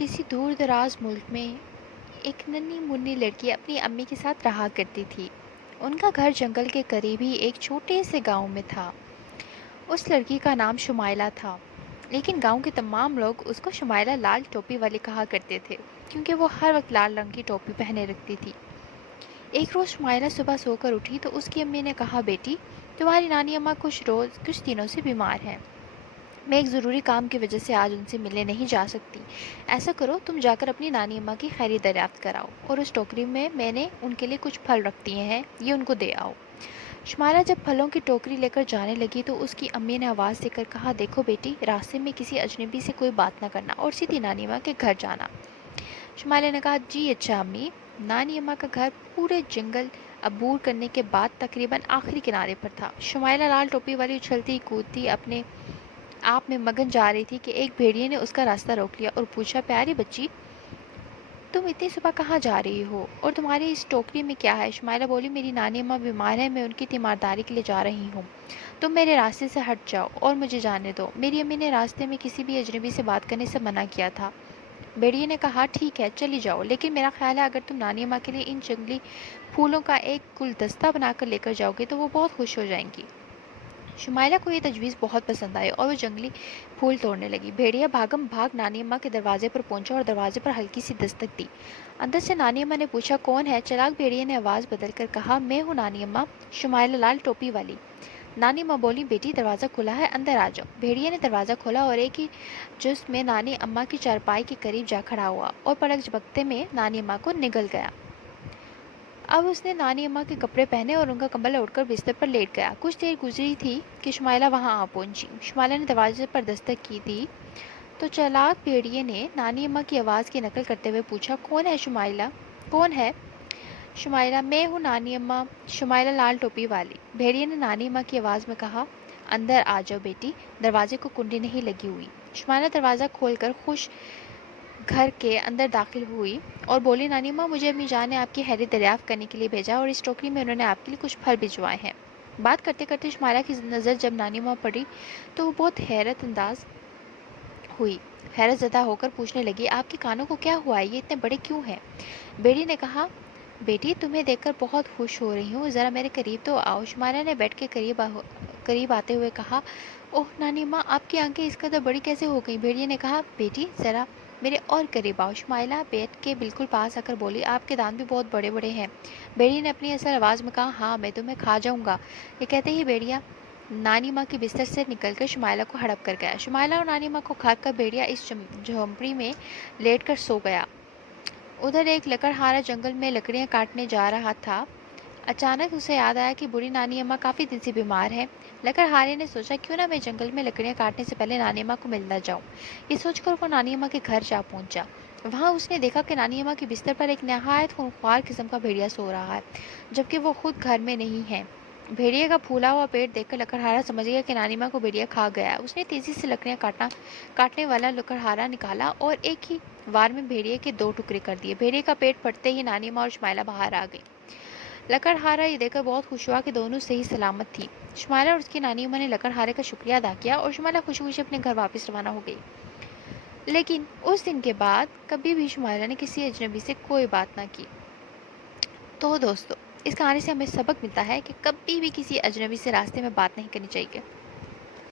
किसी दूर दराज मुल्क में एक नन्ही मुन्नी लड़की अपनी अम्मी के साथ रहा करती थी। उनका घर जंगल के करीब ही एक छोटे से गांव में था। उस लड़की का नाम शुमाइला था, लेकिन गांव के तमाम लोग उसको शुमाइला लाल टोपी वाली कहा करते थे, क्योंकि वो हर वक्त लाल रंग की टोपी पहने रखती थी। एक रोज़ शुमाइला सुबह सोकर उठी तो उसकी अम्मी ने कहा, बेटी, तुम्हारी नानी अम्मा कुछ दिनों से बीमार हैं। मैं एक ज़रूरी काम की वजह से आज उनसे मिलने नहीं जा सकती। ऐसा करो, तुम जाकर अपनी नानी अम्मा की खैरियत दरियाफ्त कराओ और उस टोकरी में मैंने उनके लिए कुछ फल रख दिए हैं, ये उनको दे आओ। शुमाइला जब फलों की टोकरी लेकर जाने लगी तो उसकी अम्मी ने आवाज़ देकर कहा, देखो बेटी, रास्ते में किसी अजनबी से कोई बात ना करना और सीधी नानी अम्मा के घर जाना। शुमाइला ने कहा, जी अच्छा अम्मी। नानी अम्मा का घर पूरे जंगल अबूर करने के बाद तकरीबन आखिरी किनारे पर था। शुमाइला लाल टोपी वाली उछलती कूदती अपने आप में मगन जा रही थी कि एक भेड़िए ने उसका रास्ता रोक लिया और पूछा, प्यारी बच्ची, तुम इतनी सुबह कहाँ जा रही हो और तुम्हारी इस टोकरी में क्या है? शुमाइला बोली, मेरी नानी अम्मा बीमार है, मैं उनकी तीमारदारी के लिए जा रही हूँ। तुम मेरे रास्ते से हट जाओ और मुझे जाने दो। मेरी अम्मी ने रास्ते में किसी भी अजनबी से बात करने से मना किया था। भेड़िए ने कहा, ठीक है, चली जाओ, लेकिन मेरा ख्याल है अगर तुम नानी अम्मा के लिए इन जंगली फूलों का एक गुलदस्ता बनाकर लेकर जाओगे तो वो बहुत खुश हो जाएंगी। शुमाइला को ये तजवीज़ बहुत पसंद आई और वो जंगली फूल तोड़ने लगी। भेड़िया भागम भाग नानी अम्मा के दरवाजे पर पहुंचा और दरवाजे पर हल्की सी दस्तक दी। अंदर से नानी अम्मा ने पूछा, कौन है? चलाक भेड़िया ने आवाज़ बदल कर कहा, मैं हूँ नानी अम्मा, शुमाइला लाल टोपी वाली। नानी अम्मा बोली, बेटी, दरवाज़ा खुला है, अंदर आ जाओ। भेड़िया ने दरवाज़ा खोला और एक ही जुस्त में नानी अम्मा की चारपाई के करीब जा खड़ा हुआ और पलक झपकते में नानी अम्मा को निगल गया। अब उसने नानी अम्मा के कपड़े पहने और उनका कंबल ओढ़कर बिस्तर पर लेट गया। कुछ देर गुजरी थी कि शुमाइला वहां आ पहुंची। शुमाइला ने दरवाजे पर दस्तक की थी तो चालाक भेड़िए ने नानी अम्मा की आवाज़ की नकल करते हुए पूछा, कौन है शुमाइला? कौन है? शुमाइला, मैं हूँ नानी अम्मा, शुमाइला लाल टोपी वाली। भेड़िए ने नानी अम्मा की आवाज़ में कहा, अंदर आ जाओ बेटी, दरवाजे को कुंडी नहीं लगी हुई। शुमाइला दरवाज़ा खोलकर खुश घर के अंदर दाखिल हुई और बोली, नानी माँ, मुझे अम्मी जान ने आपकी हैरत दरियाफ्त करने के लिए भेजा और इस टोकरी में उन्होंने आपके लिए कुछ फल भिजवाए हैं। बात करते करते शुमाइला की नज़र जब नानी माँ पड़ी तो वो बहुत हुई हैरत ज़दा होकर पूछने लगी, आपके कानों को क्या हुआ है? ये इतने बड़े क्यों हैं? बेटी ने कहा, बेटी, तुम्हें देखकर बहुत खुश हो रही हूँ, ज़रा मेरे करीब तो आओ। शुमाइला ने बेड के करीब आते हुए कहा, ओह नानी माँ, आपकी आंखें इस कदर बड़ी कैसे हो गई? भेड़िए ने कहा, बेटी, ज़रा मेरे और करीब आओ। शुमाइला बेड के बिल्कुल पास आकर बोली, आपके दांत भी बहुत बड़े बड़े हैं। भेड़िए ने अपनी असल आवाज़ में कहा, हाँ, मैं तुम्हें खा जाऊँगा। ये कहते ही भेड़िया नानी माँ के बिस्तर से निकलकर शुमाइला को हड़प कर गया। शुमाइला और नानी माँ को खाकर भेड़िया इस झोंपड़ी में लेट कर सो गया। उधर एक लकड़हारा जंगल में लकड़ियाँ काटने जा रहा था। अचानक उसे याद आया कि बूढ़ी नानी अम्मा काफ़ी दिन से बीमार है। लकड़हारे ने सोचा, क्यों ना मैं जंगल में लकड़ियाँ काटने से पहले नानी अम्मा को मिलना जाऊँ। ये सोचकर वो नानी अम्मा के घर जा पहुँचा। वहाँ उसने देखा कि नानी अम्मा के बिस्तर पर एक नहायत खूंखार किस्म का भेड़िया सो रहा है, जबकि वो खुद घर में नहीं है। भेड़िए का फूला हुआ पेट देखकर लकड़हारा समझ गया कि नानी माँ को भेड़िया खा गया है। उसने तेजी से लकड़ियाँ काटने वाला लकड़हारा निकाला और एक ही वार में भेड़िए के दो टुकड़े कर दिए। भेड़िए का पेट फटते ही नानी माँ और शुमाइला बाहर आ गई। लकड़हारा ये देखकर बहुत खुश हुआ कि दोनों सही सलामत थी। शुमाइला और उसकी नानी अम्मा ने लकड़हारे का शुक्रिया अदा किया और शुमाइला खुशी खुशी अपने घर वापस रवाना हो गई। लेकिन उस दिन के बाद कभी भी शुमाइला ने किसी अजनबी से कोई बात ना की। तो दोस्तों, इस कहानी से हमें सबक मिलता है कि कभी भी किसी अजनबी से रास्ते में बात नहीं करनी चाहिए।